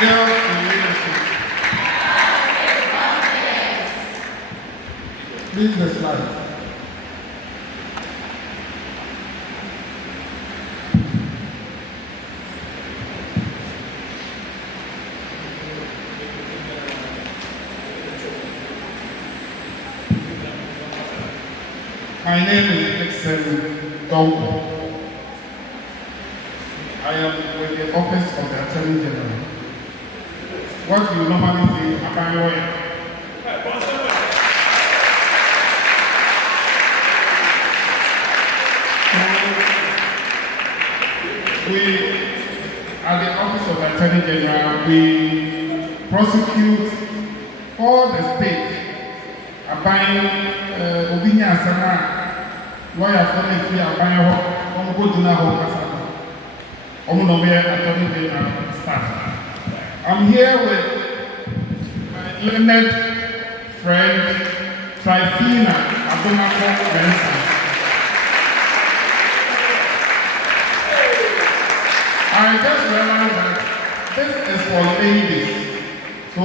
Girls in leadership. Please the slide. My name is Dixon Donko. I am with the Office of the Attorney General. What you normally say about lawyer. We, at the Office of the Attorney General, we prosecute all the states abiding Obinya Asana, lawyer for the free Abayo, Omgodina Hokasana, Omunobe Attorney General staff. I'm here with my learned friend, Trifina Abomako Benson. I just realized that this is for ladies. So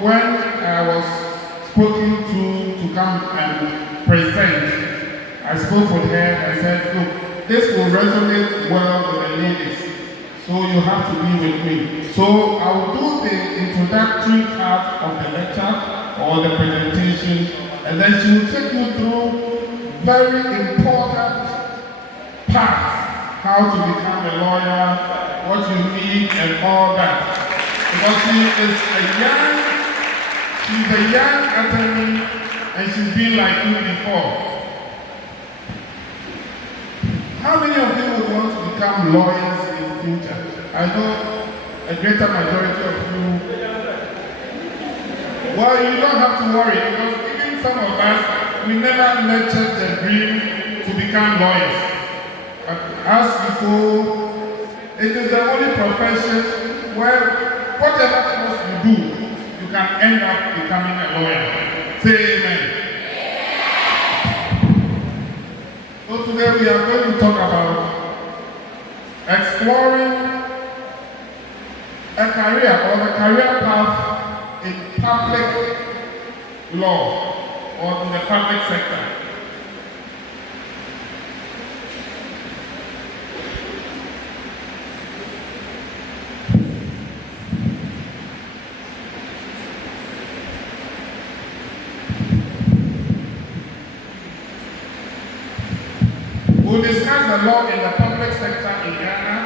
when I was spoken to come and present, I spoke with her and said, look, this will resonate well with the ladies. So you have to be with me. So I will do the introductory part of the lecture or the presentation, and then she will take you through very important parts, how to become a lawyer, what you need, and all that. Because she's a young attorney, and she's been like you before. How many of you would want to become lawyers in the future? I know a greater majority of you. Well, you don't have to worry, because even some of us, we never nurtured the dream to become lawyers. As before, it is the only profession where whatever course you do, you can end up becoming a lawyer. Say amen. So today we are going to talk about exploring a career or the career path in public law or in the public sector. We'll discuss the law in the public sector in Ghana,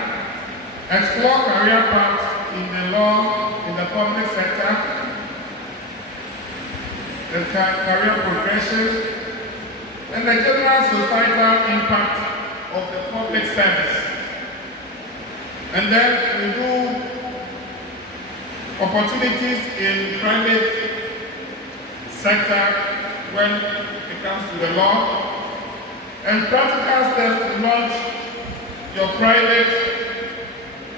explore career paths in the law in the public sector, the career progression, and the general societal impact of the public service. And then we do opportunities in private sector when it comes to the law, and practical steps to launch your private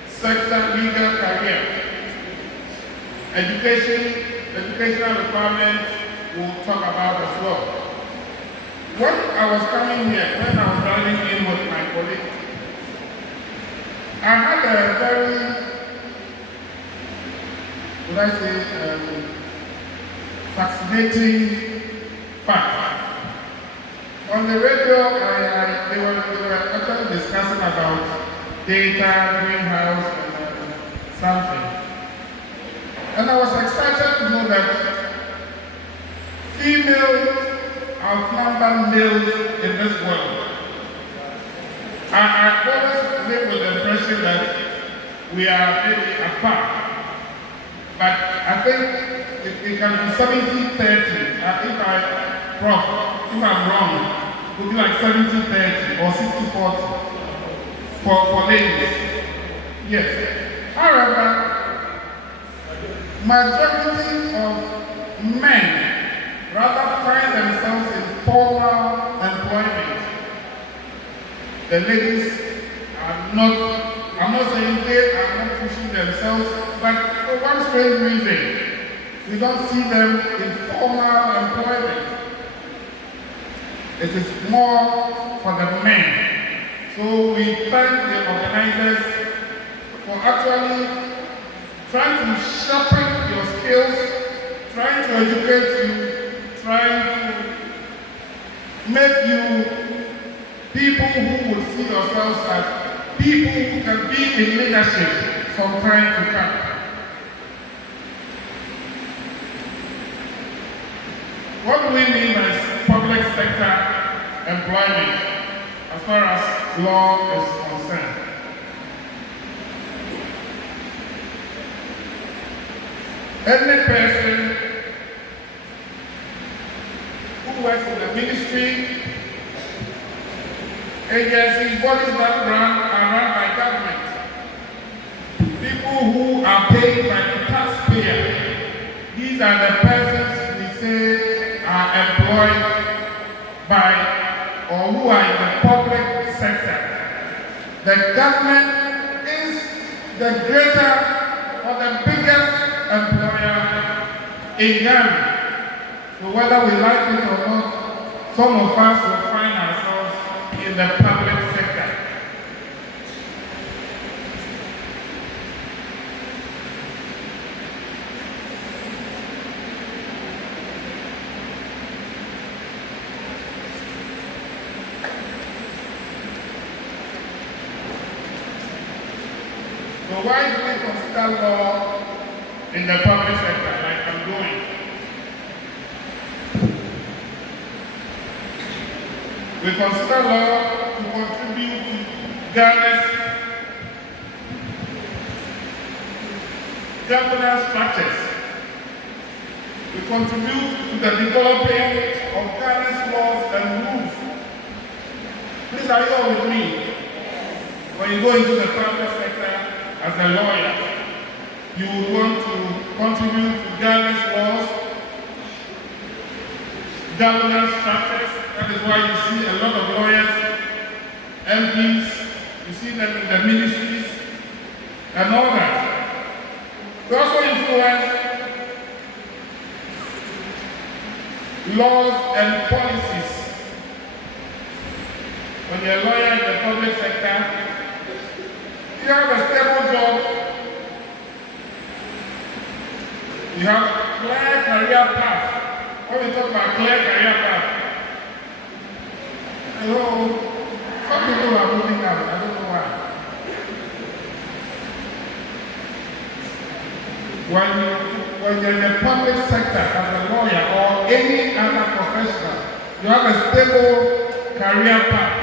sector legal career. Educational requirements we'll talk about as well. When I was coming here, when I was riding in with my colleague, I had a very, would I say, fascinating fact. On the radio, they were actually discussing about data, greenhouse, and something. And I was excited to know that females outnumber males in this world. I always live with the impression that we are maybe apart. But I think it can be 70-30. If I'm wrong, it would be like 70-30 or 60-40 for ladies. Yes. However, majority of men rather find themselves in formal employment. The ladies are not, I'm not saying they are not pushing themselves, but for one strange reason, we don't see them in formal employment. It is more for the men. So we thank the organizers for actually trying to sharpen your skills, trying to educate you, trying to make you people who will see yourselves as people who can be in leadership from time to time. What do we mean by public sector employment as far as law is concerned? Any person who works in the ministry, agencies, bodies that are run by government, people who are paid by the taxpayer, these are the persons we say are employed by or who are in the public sector. The government is the greater or the biggest employer in Ghana. So whether we like it or not, some of us will find ourselves in the public sector. So why do we consider law in the public sector like I'm doing? We consider law to contribute to Ghana's governance structures. We contribute to the developing of Ghana's laws and rules. Please, are you all with me? When you go into the public sector as a lawyer, you would want to contribute to Ghana's laws, governance structures. That is why you see a lot of lawyers, MPs, you see them in the ministries, and all that. We also influence laws and policies. When you're a lawyer in the public sector, you have a stable job, you have a clear career path. When we talk about clear career path, hello, some people are moving out, I don't know why. When you're in the public sector as a lawyer or any other professional, you have a stable career path.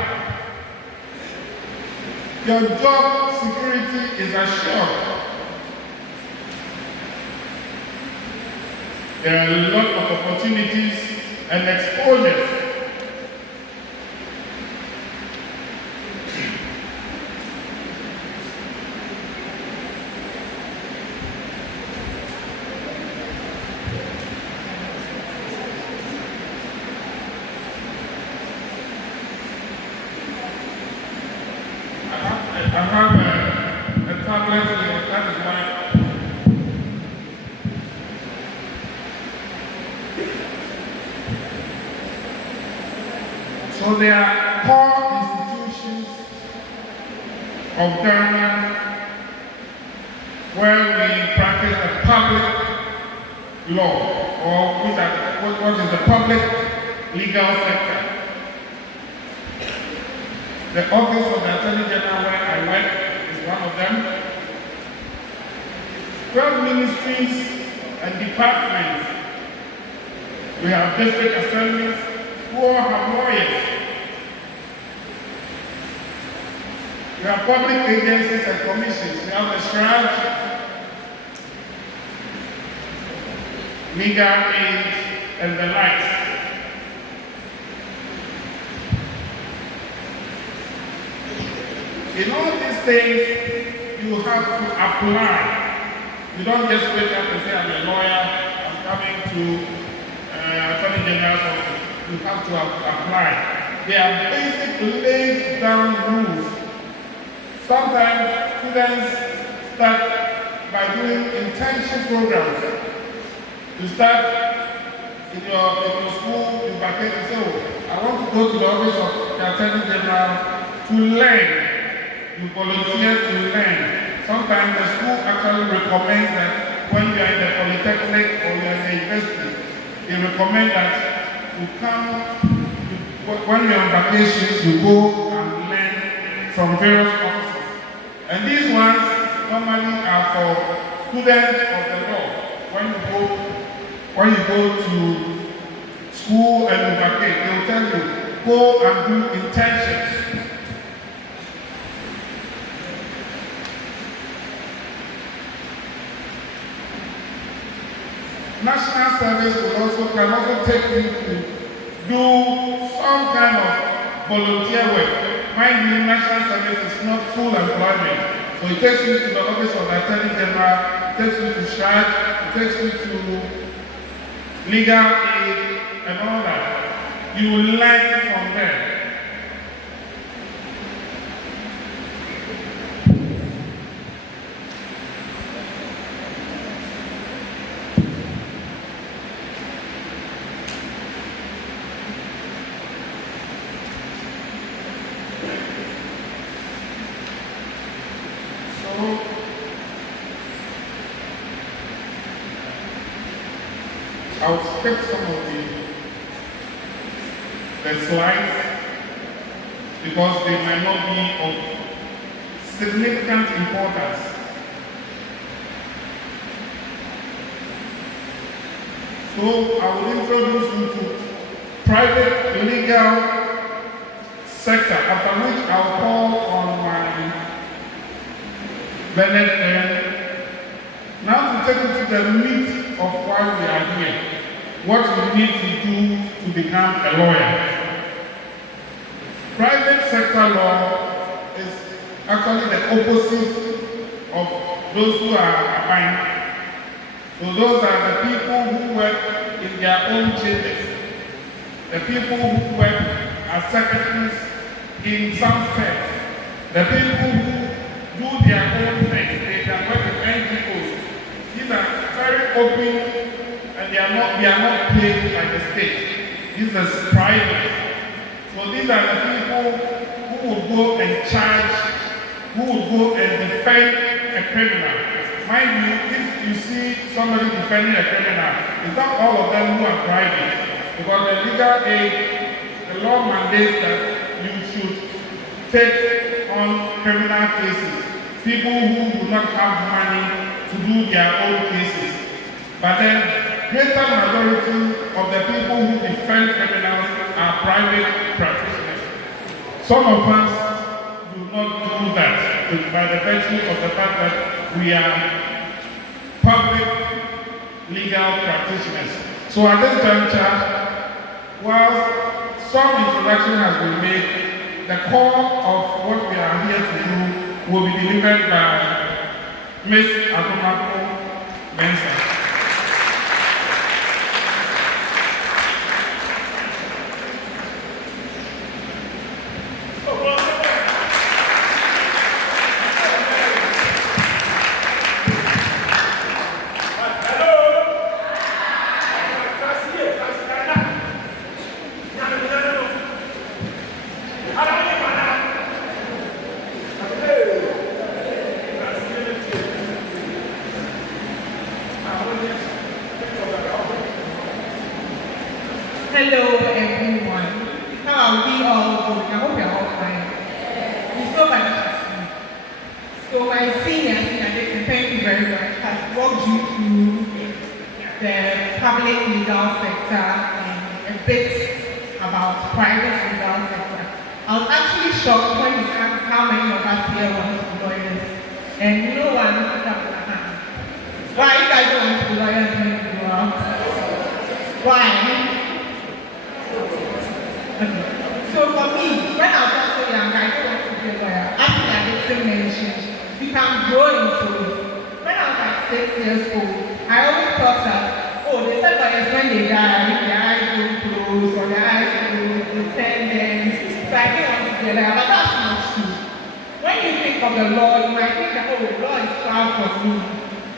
Your job security is assured. There are a lot of opportunities and exposures. I have a tablet here, that is why. So there are core institutions of Ghana where we practice the public law, or what is the public legal sector. The Office of the Attorney General where I work is one of them. 12 ministries and departments. We have district assemblies who all have lawyers. We have public agencies and commissions. We have the SHRAJ, legal aid, and the likes. In all these things, you have to apply. You don't just wake up and say, I'm a lawyer, I'm coming to Attorney General's office. You have to apply. They are basic laid down rules. Sometimes students start by doing internship programs. You start in your school, you vacate and say, oh, I want to go to the office of the Attorney General to learn. You volunteer to learn. sometimes the school actually recommends that when you are in the polytechnic or you are in the university, they recommend that you come, when you're on vacation, you go and learn from various courses. And these ones normally are for students of the law. When you go to school and you vacate, they will tell you, go and do internships. National service can also take you to do some kind of volunteer work. Mind you, national service is not full employment. So it takes you to the office of the Attorney General, it takes you to SHAD, it takes you to legal aid and all that. You will learn from them. I'll skip some of the slides because they might not be of significant importance. So I will introduce you to private legal sector, after which I'll call on my learned friend now to take you to the meat of why we are here, what you need to do to become a lawyer. Private sector law is actually the opposite of those who are abiding. So those are the people who work in their own chambers, the people who work as secretaries in some firms, the people who do their own things. They can work with NGOs. These are very open and they are not paid by the state. This is private. So these are the people who will go and charge, who will go and defend a criminal. Mind you, if you see somebody defending a criminal, it's not all of them who are private. Because the legal aid, the law mandates that you should take on criminal cases. People who do not have money to do their own cases. But then, greater majority of the people who defend criminals are private practitioners. Some of us do not do that by the virtue of the fact that we are public legal practitioners. So at this juncture, while some introduction has been made, the core of what we are here to do will be delivered by Ms. Adomako Benson. Hello everyone. How are we all doing? I hope you're all fine. We're so much to see. So my senior, thank you very much, has walked you through the public legal sector and a bit about private legal sector. I was actually shocked when you asked how many of us here want to be lawyers. And no one put up their hand. Why you guys don't want to be lawyers when you grow up? Why? So for me, when I was also young, I didn't want to be a lawyer. As I did mentioned, you can grow into it. When I was like 6 years old, I always thought that, oh, they said lawyers when they die, their eyes go close or their eyes go pretend them. So I didn't want to be a lawyer, but that's not true. When you think of the law, you might think that, oh, law is far from me.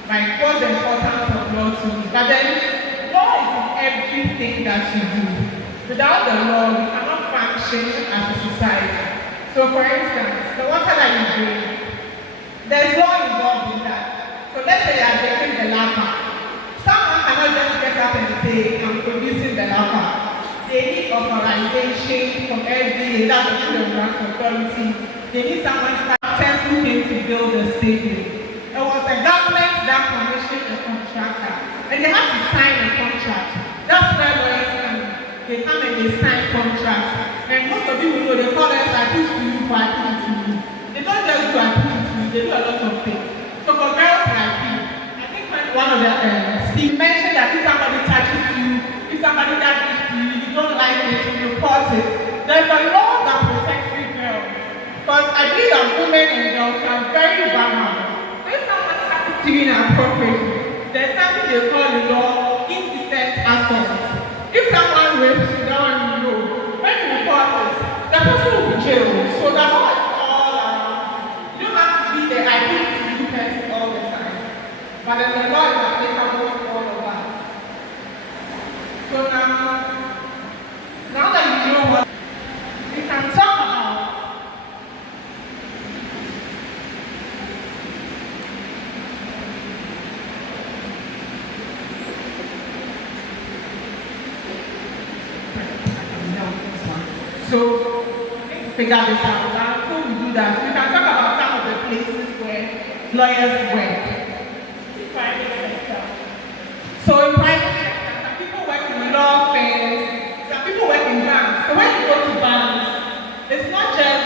Like, what's the importance of law to me? But then, law is in everything that you do. Without the law, we cannot function as a society. So for instance, the water that you drink, There's law involved in that. So let's say you are breaking the lapa. Someone cannot just get up and say, I'm producing the lapa. They need authorization from FDA, that's the Food and Drugs Authority. They need someone to test who came to build the stadium. It was the government that commissioned the contractor. And they had to sign a contract. That's where lawyers come in. They come and they sign contracts. And most of you know they call us, I put to you for I put it to you. They don't just do I put it to you, they do a lot of things. So for girls like you, I think when one of the Steve mentioned that if somebody touches you, if somebody does this to you, you don't like it, you report it. There's a law that protects you girls. Because I believe that women and girls are very vulnerable. If somebody happens to you inappropriately, there's something they call the law indecent assault. If someone rapes you, that one you know. When you report it, the person will be jailed. So the law is all around. You don't have to be the identity person all the time. But then the law is applicable to all of us. So now that you know what, we can talk about so let's figure this out. Now, before we do that, we can talk about some of the places where lawyers work. Private sector. So in private sector, some people work in law firms, some people work in banks. So when you go to banks, it's not just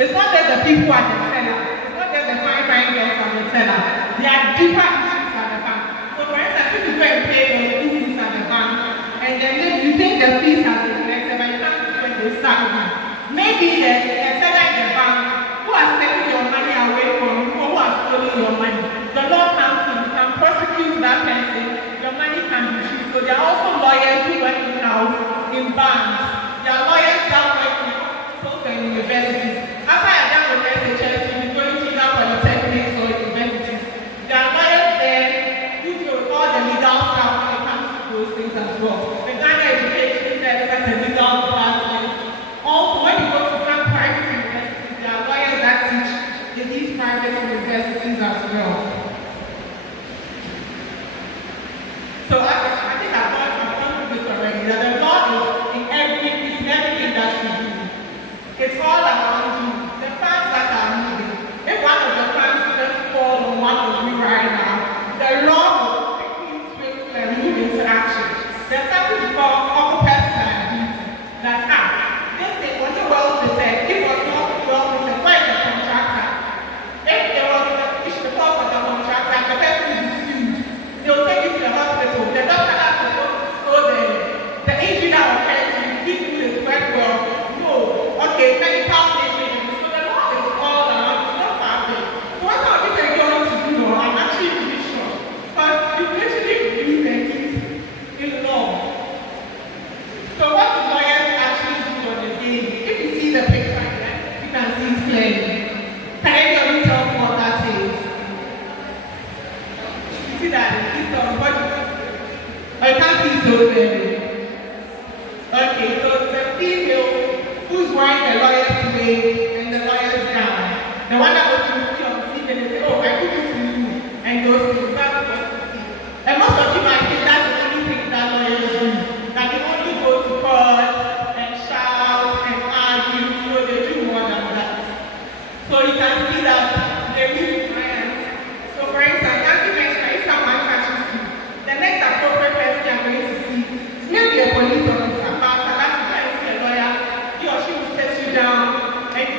the people at the teller. It's not just the fine girls at the teller. There are deeper issues at the bank. So for instance, if you go and pay your school fees at the bank, and then you think the fees have been collected, but you can't see when they sack you. Maybe there's a teller in the bank who has taken your money away from you or who has stolen your money. The law comes in, you can prosecute that person, your money can be traced. So there are also lawyers who work in-house in banks. There are lawyers that work in hospitals and universities. After you're done with SHS, you'll be going to either polytechnics or universities. There are lawyers there who do all the legal stuff when it comes to those things as well. The Ghana Education Service has a legal department. Also, when you go to some private universities, there are lawyers that teach in these private universities as well. So I think I've gone through this already, that the law is in everything that you do. It's all around you. The fans that are moving. If one of the fans just fall on one of you right now, the law will quickly switch and move into action. There's something called occupancy liability. This thing was a well fitted. It was not well fitted. Why the contractor? If there was an issue because of the contractor, the person will be sued. They will take you to the hospital. The doctor has to go the injury that occurs to you, didn't do his work well. No. Okay, medical negligence. So the law is all around. It's not perfect. So what some of you are going to do, I'm actually really sure. Because you literally believe that it's in law. So what do lawyers actually do on the daily? If you see the picture here, you can see it clearly. Can anybody tell me what that is? You see that? It's on what? Oh, you can't see it so clearly. Okay, so it's a female who's wearing the lawyer's wig and the lawyer's gown. The one that was you see on TV and they say, oh, I put it to you. And those things, that's what you see. And most of you might think that's the only thing that lawyers do. That they only go to court and shout and argue, so they do more than that. So you can see that they use clients. So for instance, as you mentioned, if someone touches you, the next appropriate person you're going to see is maybe a police officer, but that's a lawyer, he or she will set you down and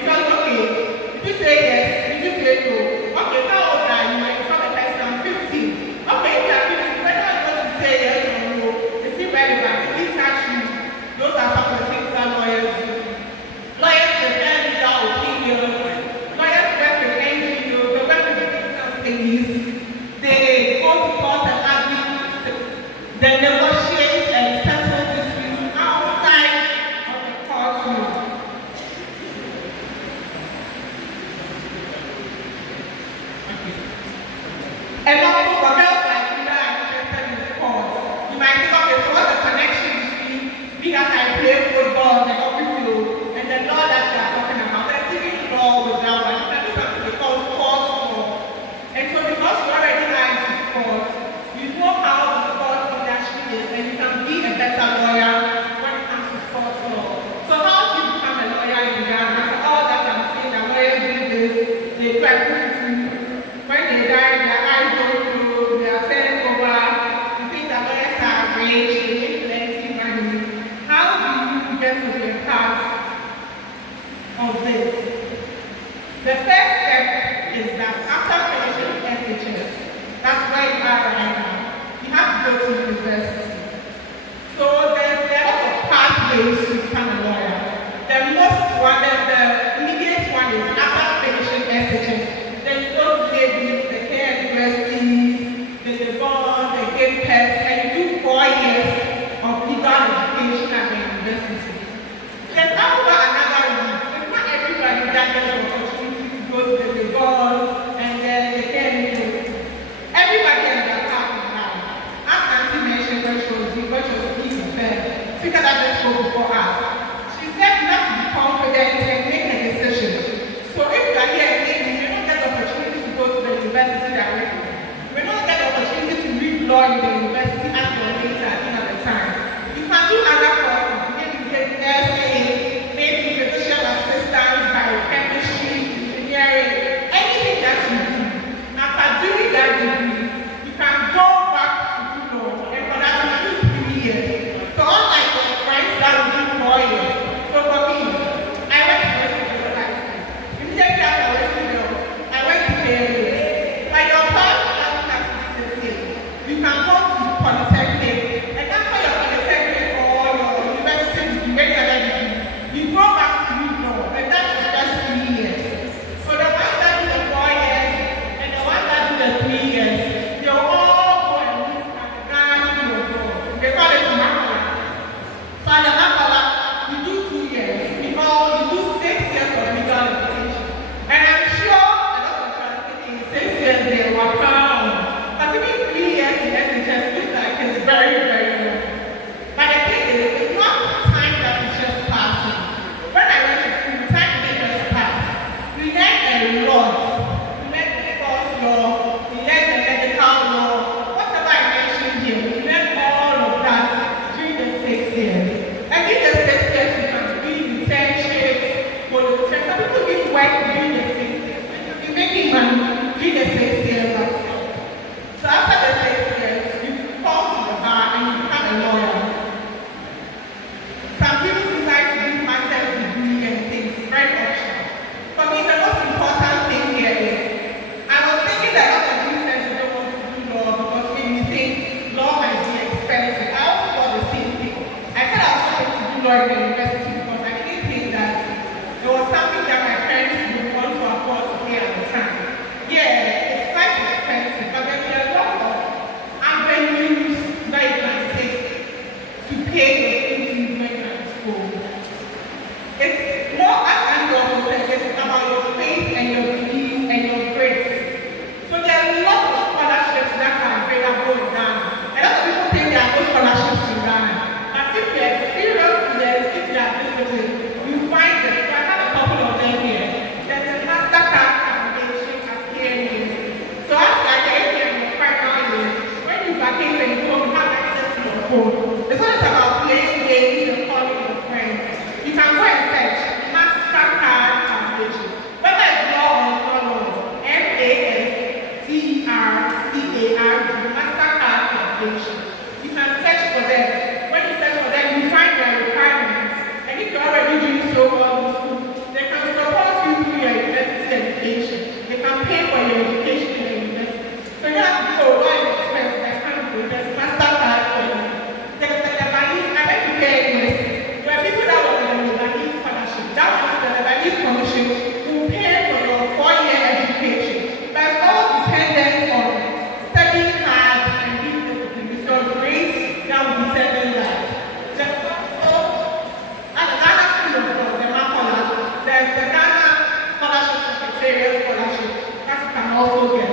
There's the Ghana Scholarship Secretariat Scholarship that you can also get.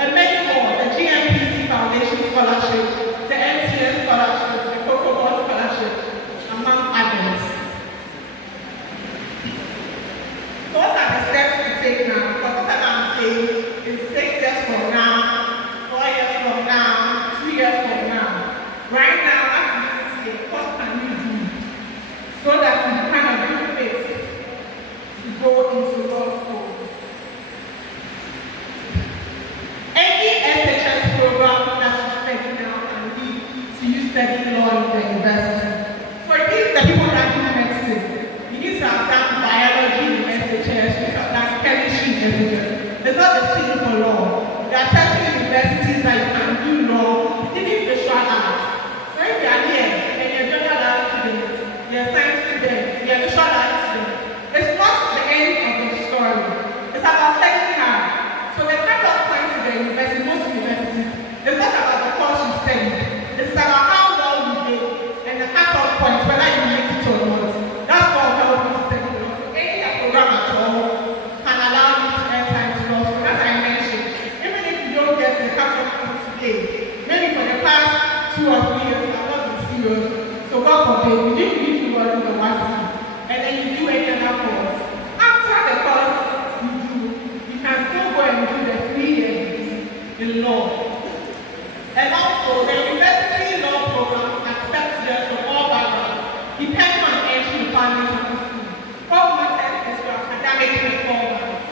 And many more, the GNPC Foundation Scholarship, the MTN Scholarship, the COCOBOS Scholarship, among others. So what are the steps to take now? Because what I'm saying is 6 years from now, 4 years from now, 2 years from now. Right now, as you see, what can you do so that you kind of do fit to go into law school? Any SHS program that you study now can lead to you studying law in the university. For these, the people that do medicine, you need to have done biology in SHS, you have done chemistry in SHS. It's not the same for law. There are certain universities that you can do law, even visual arts. So if you are here and you're a general arts student, you're a science student, you're a visual arts student, it's not the end of the story. It's about studying hard. So the cut-off point to the university, most universities, it's not about the course you study. It's about how well you did and the cut-off point, whether you make it or not. That's what will help you to study law. So any program at all can allow you to enter into law school. As I mentioned, even if you don't get the cut-off point today, maybe for the past 2 or 3 years, you have not been serious. So God forbid, you didn't really do what you want to do, and then you do any other course. After the course you do, you can still go and do the 3 years in law. And also, the university law programs accept students from all backgrounds, depending on entry requirements of the school. What matters is your academic performance.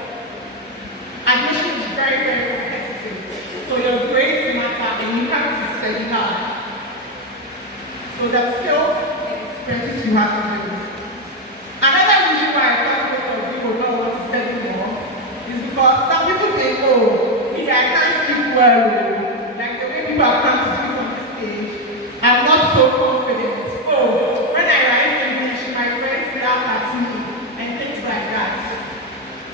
Admission is very, very competitive. So your grades matter and you have to study hard. So the skills and experiences you have to do. Another reason why I thought most of you will not want to study more is because some people think, oh, maybe I can't speak well. Like the way people have come to speak on this stage, I'm not so confident. Oh, when I write English, my friends laugh at me and things like that.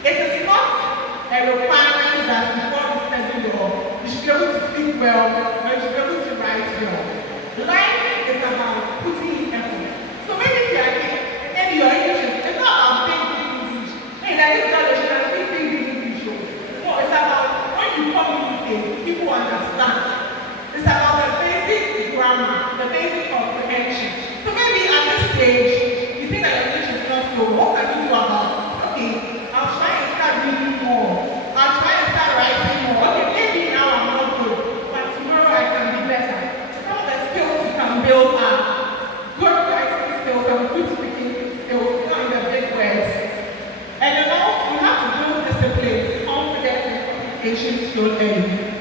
It is not a requirement that before you study law, you should be able to speak well or you should be able to write well. Life is about putting in effort. So maybe if you are here, maybe your English, it's not about big English. Hey, that is not a should speak big English. No, it's about when you communicate, people understand. It's about the basic grammar, the basic comprehension. So maybe at this stage, you think that your English is not so. What can you do about it? Okay, I'll try and start reading more. I'll try and start writing more. Okay, maybe now I'm not good, but tomorrow I can be better. Some of the skills you can build are good writing skills and good speaking skills, not in the big words. And then also you have to build discipline, confidence, and communication skills early.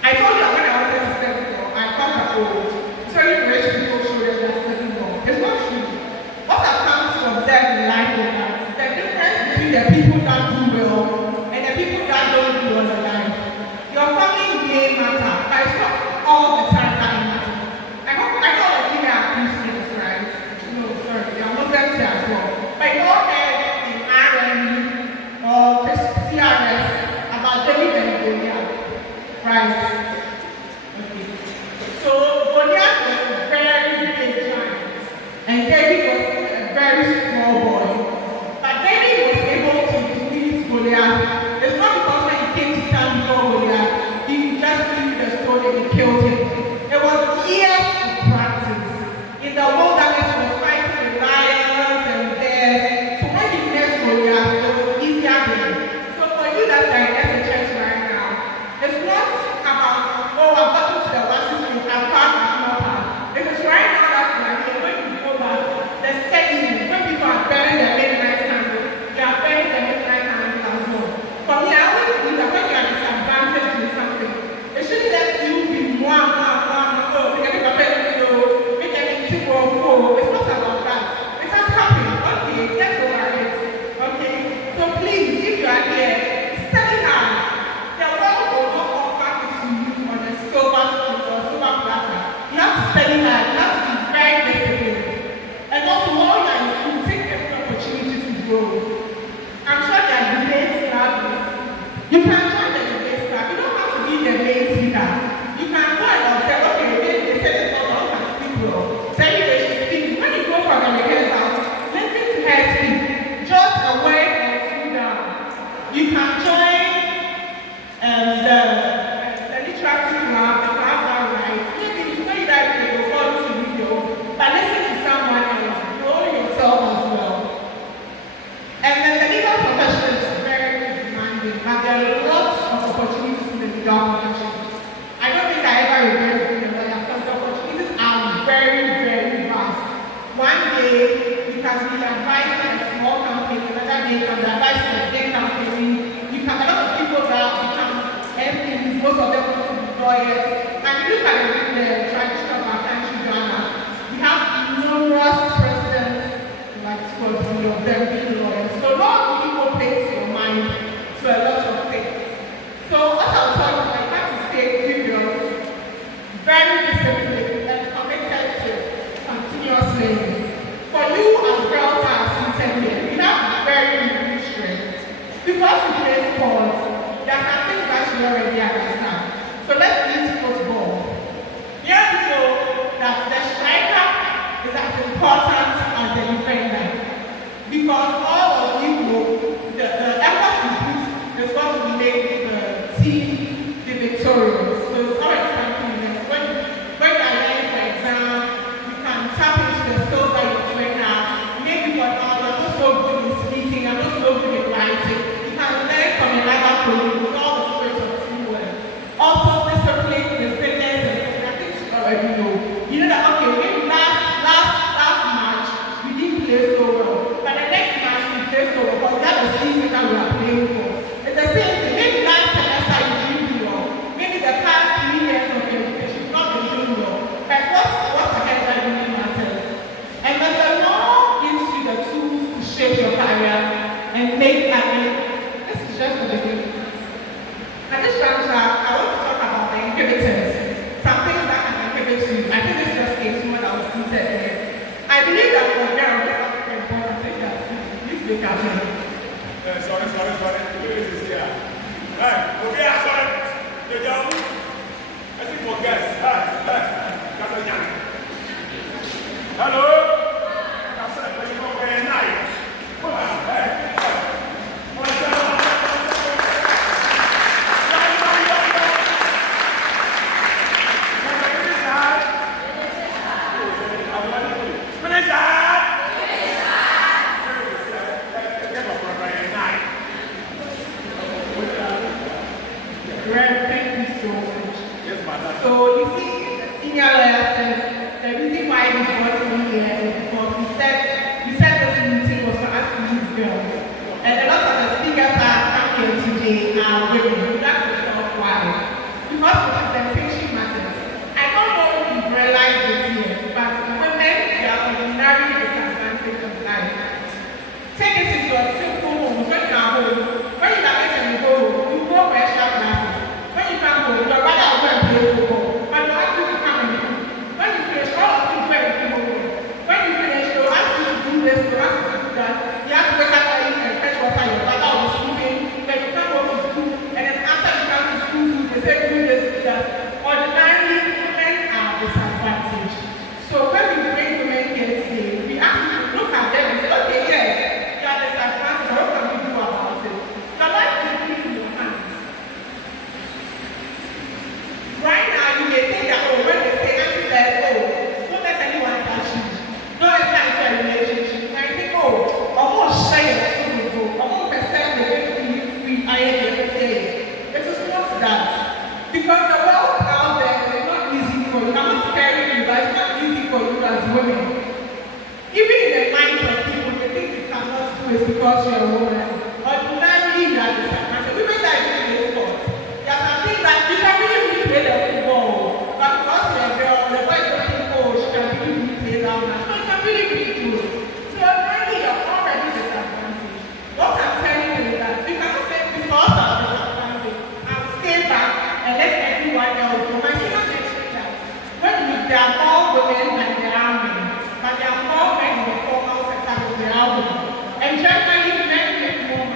I told you when I wanted to study law, I thought that, oh, it's very rich people show that they're studying law. It's not true. What I've come to observe in life is that the difference between the people that do well and the people that don't do well in life. Your family may matter, but it's not all the time that it matters. I know all of you are Christians, right? No, sorry, they are Muslims here as well. But you all heard in RMU or CRS about David and Goliath, right? Okay. So Goliath was a very big giant, and David was a very small boy. But David was able to defeat Goliath. It's not because when he came to stand before Goliath, he just threw the stone and he killed him. It was years of practice. In the wilderness, he was fighting with lions and bears. So when he met Goliath, it was easier than. So for you that are in SHS right now, it's not about, oh, I've gotten to the last thing, I've passed my small part. Because right now that you are here, when you go back, the setting, when people are burning their midnight candle, they are burning their midnight candle as well. For me, I always believe that when you are disadvantaged in something, it shouldn't let you be more, oh, make every papa, make everything go, oh, it's not about that. It has happened, okay, get over it, okay? So please, if you are here, study hard. The world will not offer it to you on a silver spoon or silver platter. You have to study hard, you have to be very disciplined. And also, while you are in school, take every opportunity to grow. I'm sure there are debates club. You can join the debates club. You don't have to be the main speaker. You can go and observe, okay, maybe they say this one can speak well. Tell you they should speak. When you go for the rehearsal, listen to her speak. Just a word are lots of opportunities in the legal profession. I don't think I ever regret being a lawyer because the opportunities are very, very vast. One day, you can be advised in a small company, another day you can be advised in a big company. You can, a lot of people that become MPs, most of them want to be lawyers. And you look at the tradition of our country, Ghana, we have numerous presidents, like 12 of them being lawyers. So Lord really opens your mind to a lot of things. So as I was talking, I had to stay curious, very disciplined, and committed to continuous learning. For you as girls that are seated here, we have very unique strengths. Because we play sports, there are some things that you already understand. So let's use football. Here we know that the striker is as important as the defender. Because all of you know the effort we put is what will make the team be victorious. So it's already something else. When you are learning for exam, you can tap into the skills that you train now. Maybe for now, you're not so good in speaking, you're not so good in writing. You can learn from another colleague with all the spirit of teamwork. Also, discipline, resilience, and things you already know. You know that, okay, maybe last match, we didn't play so well. But the next match, we play so well. Because that's the season that we are playing for. It's the same thing. Maybe last semester you didn't do well. Maybe the past 3 years of your education, you've not been doing well. But what's ahead that really matters? And when the law gives you the tools to shape your career and make this is just the beginning. At this juncture, I want to talk about the inhibitors. Some things that can inhibit you. I think this just came to when I was seated here. I believe that for girls, this is very important. Take that. Please make up here. Sorry. Who is here? Hey, okay, sorry. I think for guests. Hello? Very nice. Thank you so much. Yes, madam. So you see, the senior lawyer said the reason why we brought me here is because we said this meeting was for us to use girls. And a lot of the speakers that are here today are women. That's the first why. Because representation matters. I don't know if you've realized this yet, but women, they are ordinarily disadvantaged in life. Take it into your simple homes when you are home. When you are getting to go, you go for extra classes. When you come home, your brother will go and play football. But you ask you to come and do. When you finish, all of you go and do homework. When you finish, they'll ask you to do this, they'll ask you to do that. You have to wake up early and fetch water. Your brother will be sleeping. Then you come home to school. And then after you come to school, they say do this, do that. Ordinarily, women are disadvantaged. So when we bring women here today, we ask you to look at them and say, okay, yes, you are disadvantaged. What can we do about it? The life is really in your hands. Right now, you may think that, oh, when they say, Auntie said, oh, don't let anyone touch you. Don't enter into a relationship. And I think, oh, I'm going to share your story. I'm going to present the way I am here to say. It is not that. Because the world out there is not easy for you. I'm not scaring you, but it's not easy for you as women. Even in the minds of people, they think you cannot do it because you're a woman. Ordinarily, you are disadvantaged. Women that do this sport. There are some things that you can really play the football. But because you're a girl, the boy don't think, oh, she can really play down now. So you can really do it. So ordinarily, you're already disadvantaged. What I'm telling you is that you cannot say because I'm disadvantaged, I'll stay back and let everyone else go. My senior mentioned that when there are more women than there are men, but there are more men in the formal sector than there are women. And generally, men make more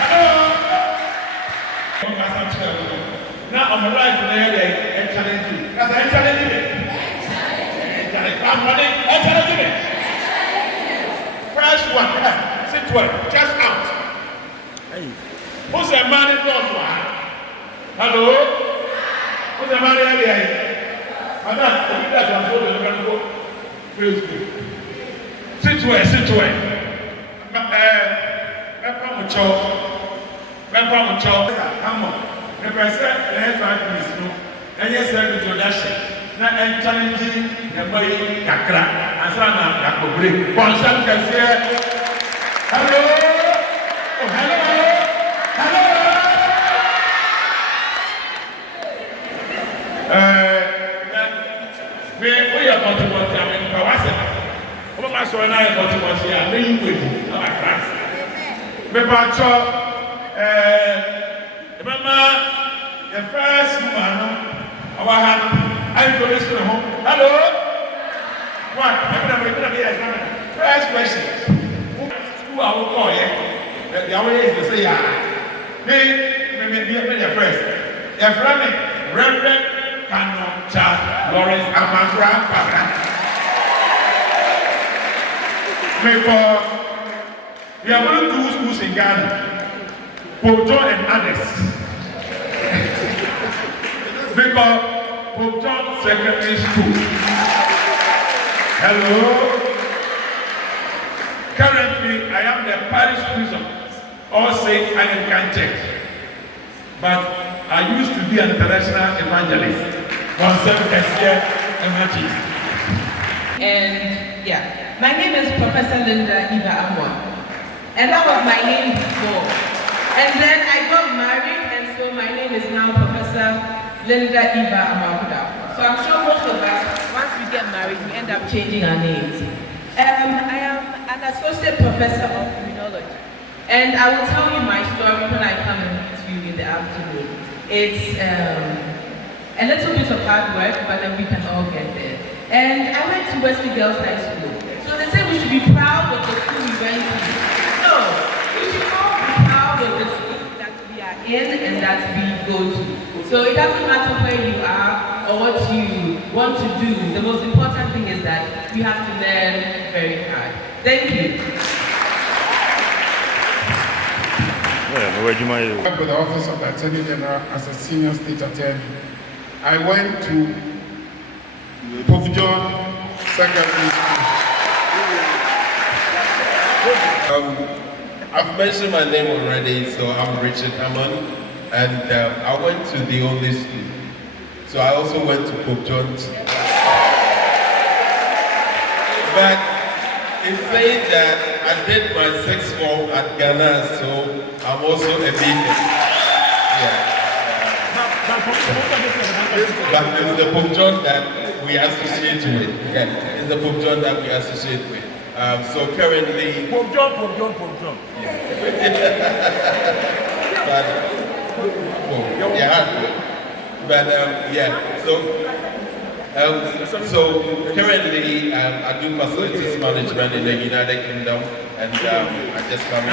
Hello. Now on the right there, challenge you. That's a challenge you. I'm running. Challenge you. First one. Sit well. Just out. Who's the man in front? Hello. Who's the man here? Madam, that's what I'm going to go. Praise God. Sit well. Sit well. Come on. The president, the head of ministry, and yes, sir, the introduction. Now, I'm challenging the boy Kakra. And so I'm going to bring Bonsham Cassia. Hello. Oh, hello. Hello. We are going to watch them in Kawasa. What am I so now going to watch here? Me with Christ. Remember the first man, our hand, I'm going to home. Hello? What? First question. Who are we calling? The other is to say, me first. Your friend, Reverend Canon Charles Lawrence Amangra Pabra. We are going to two schools in Ghana, Pope John and others. Because Pope John Secondary School. Hello. Currently, I am the parish priest of All Saints Anglican Church. But I used to be an international evangelist. And yeah, my name is Professor Linda Eva Amwa. And that was my name before. And then I got married, and so my name is now Professor Linda Eva Amwa. So I'm sure most of us, once we get married, we end up changing our names. I am an associate professor of criminology. And I will tell you my story when I come and meet you in the afternoon. It's a little bit of hard work, but then we can all get there. And I went to Wesley Girls High School. So they say we should be proud of the school we went to. No, we should all be proud of the school that we are in and that we go to. So it doesn't matter where you are or what you want to do. The most important thing is that you have to learn very hard. Thank you. I worked with the Office of the Attorney General as a senior state attorney. I went to Pope John Secondary School. I've mentioned my name already, so I'm Richard Hammond, and I went to the only school. So I also went to Pope John's. But in saying that, I did my 6th form at Ghana, so I'm also a beacon. Yeah. But it's the Pope John that we associate with. Okay. It's the Pope John that we associate with. So currently... Pope John. So currently I do facilities management in the United Kingdom, and I just come in.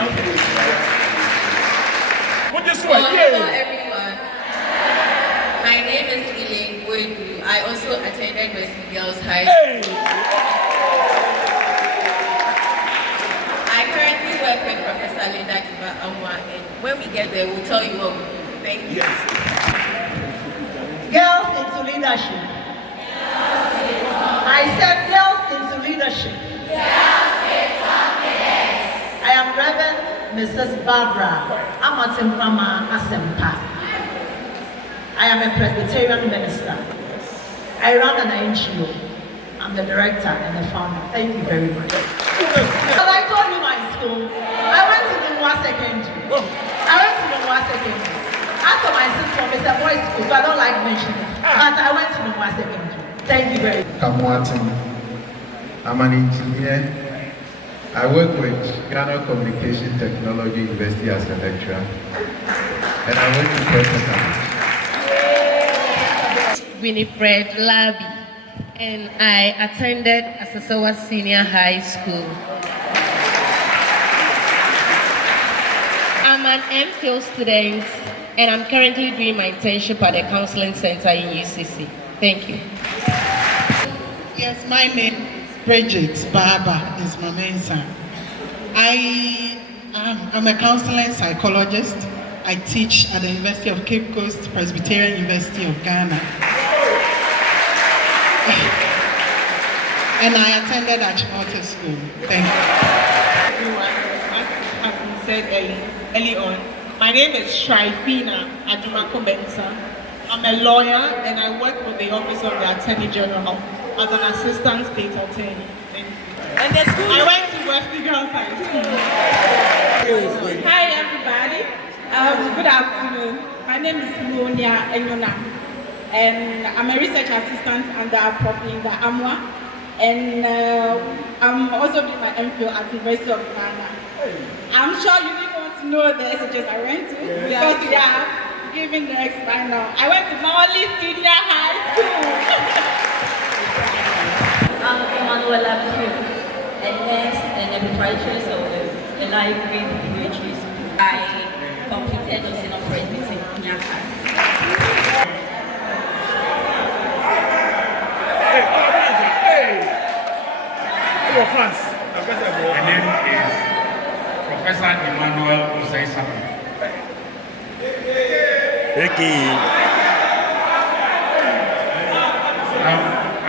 Hello everyone. My name is Elaine Boydu. I also attended Wesley Girls High School. I currently work with Professor Linda Eva Amwa, and when we get there, we'll tell you what we do. Thank you. Girls into leadership. I said girls into leadership. I am Reverend Mrs. Barbara Amatimpama Asempa. I am a Presbyterian minister. I run an NGO. I'm the director and the founder. Thank you very much. But I told you my school. I went to the Noah Secondary. After my 6th form, it's a boys' school, so I don't like mentioning it. But I went to Noah Secondary. Thank you very much. Kamwatim. I'm an engineer. I work with Ghana Communication Technology University as a lecturer. And I went to Presbyterian. Winifred Labi, and I attended Asasawa Senior High School. an MPhil student, and I'm currently doing my internship at the Counseling Center in UCC. Thank you. Yes, my name is Bridget Baba is my main son. I'm a counseling psychologist. I teach at the University of Cape Coast, Presbyterian University of Ghana. And I attended Achimota School. Thank you. Everyone, as has been said early on, my name is Shrifina Adumako Bensa. I'm a lawyer and I work with the Office of the Attorney General as an assistant state attorney. And the school. I went to Wesley Girls High School. Hi everybody. Good afternoon. My name is Monia Enyona, and I'm a research assistant under Prof. Linda Amwa, and I'm also doing my MPhil at the University of Ghana. I'm sure you didn't want to know the SHS I went to because we are giving the next final. I went to Mawali Senior High School. I'm Emanuela Pugh, a nurse and a proprietress of the library preparatory school. I completed nursing operations in Nyaka. My name is Professor Emmanuel Osei-Sapu. I'm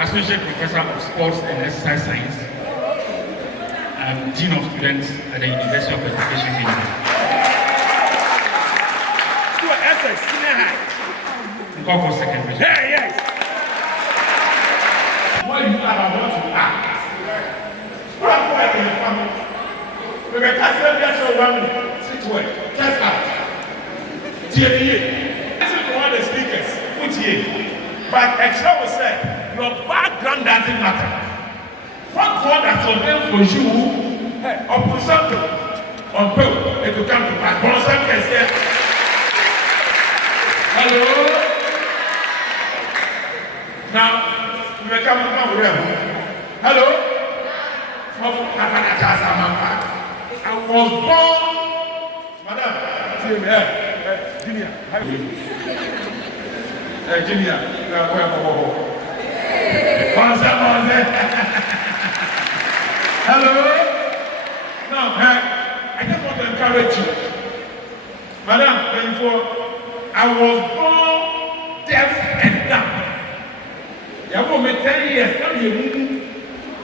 Associate Professor of Sports and Exercise Science. I'm Dean of Students at the University of Education in Nkoko Secondary. Yes. What you are about to act. What in the family? We can cast them 1 minute. Sit well. Test out. Listen to all the speakers. Put here. But extra will say, your background doesn't matter. What God has ordained for you, upon something, on both, it will come to pass. Bonson can say, hello? Now, you will come and hello? I was born, Madam, Junior, how are you? Junior, hello? Now, I just want to encourage you. Madam, before I was born deaf and dumb. You have me 10 years, now you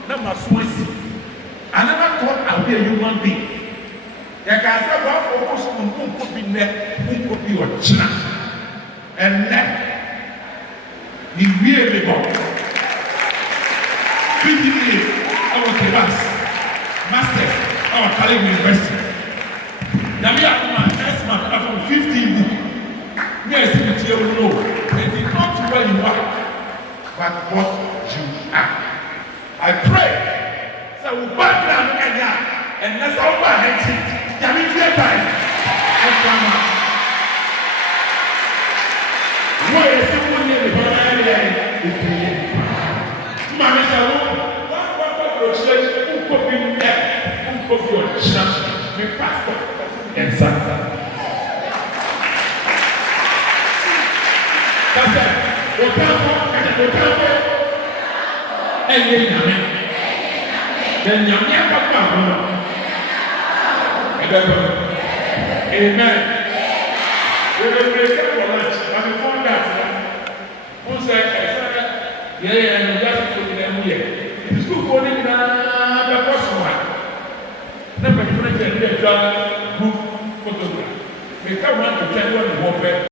not Swiss. I never thought I would be a human being. You can say, well, focus on who could be net, who could be your china. And net. The really God. 50 years, our class, masters, our college university. Now we are next month, after 15 books. We are sitting here, we know. It is not where you are, but what you are. I pray, so we back down and let's all my head. Yami Jebai, and come out. Where is someone in the Mamma who could be there, who could be your church, the pastor, and Santa. That's it. Whatever, and then you never come. Amen. We will break up for lunch, but before that, who said, yeah, and just put them here. It is good for them the customer. Never different than the group photograph. They come on to tell you what you want.